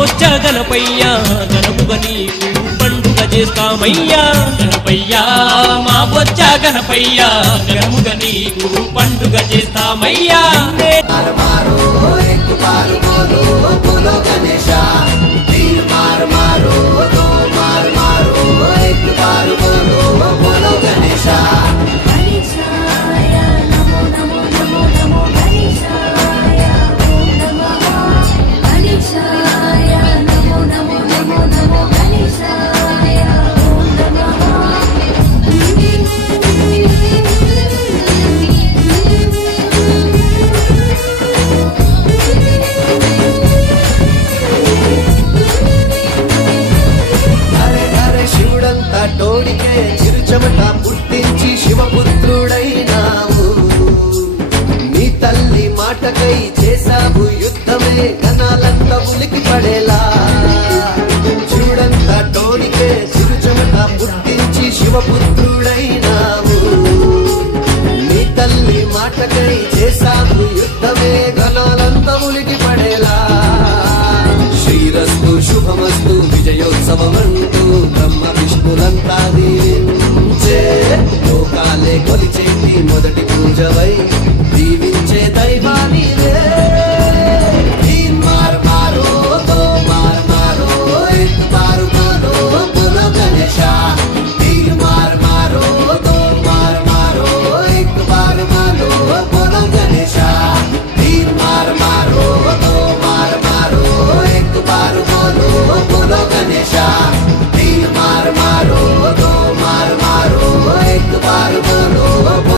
బొచ్చ గణపయ్య ఘనముగా నీకు పండుగ చేస్తామయ్యా గణపయ్యా మా బొచ్చ గణపయ్య ఘనముగా నీకు పండుగ చేస్తామయ్యా చిరుచమట పుట్టించి శివపుత్రుడైనావు నీ తల్లి మాటకై చేసావు యుద్ధమే గణాలంతా ఉలికి పడేలా చూడంతా టోనికే చిరుచమట పుట్టించి శివపుత్రుడైనావు నీ తల్లి మాటకై చేసావు యుద్ధమే గణాలంతా ఉలికి పడేలా శ్రీరస్తు శుభమస్తు విజయోత్సవమంటూ బ్రహ్మ విష్ణులంతా దీవించే లోకాలే కొలిచేటి మొదటి పూజవై దీవి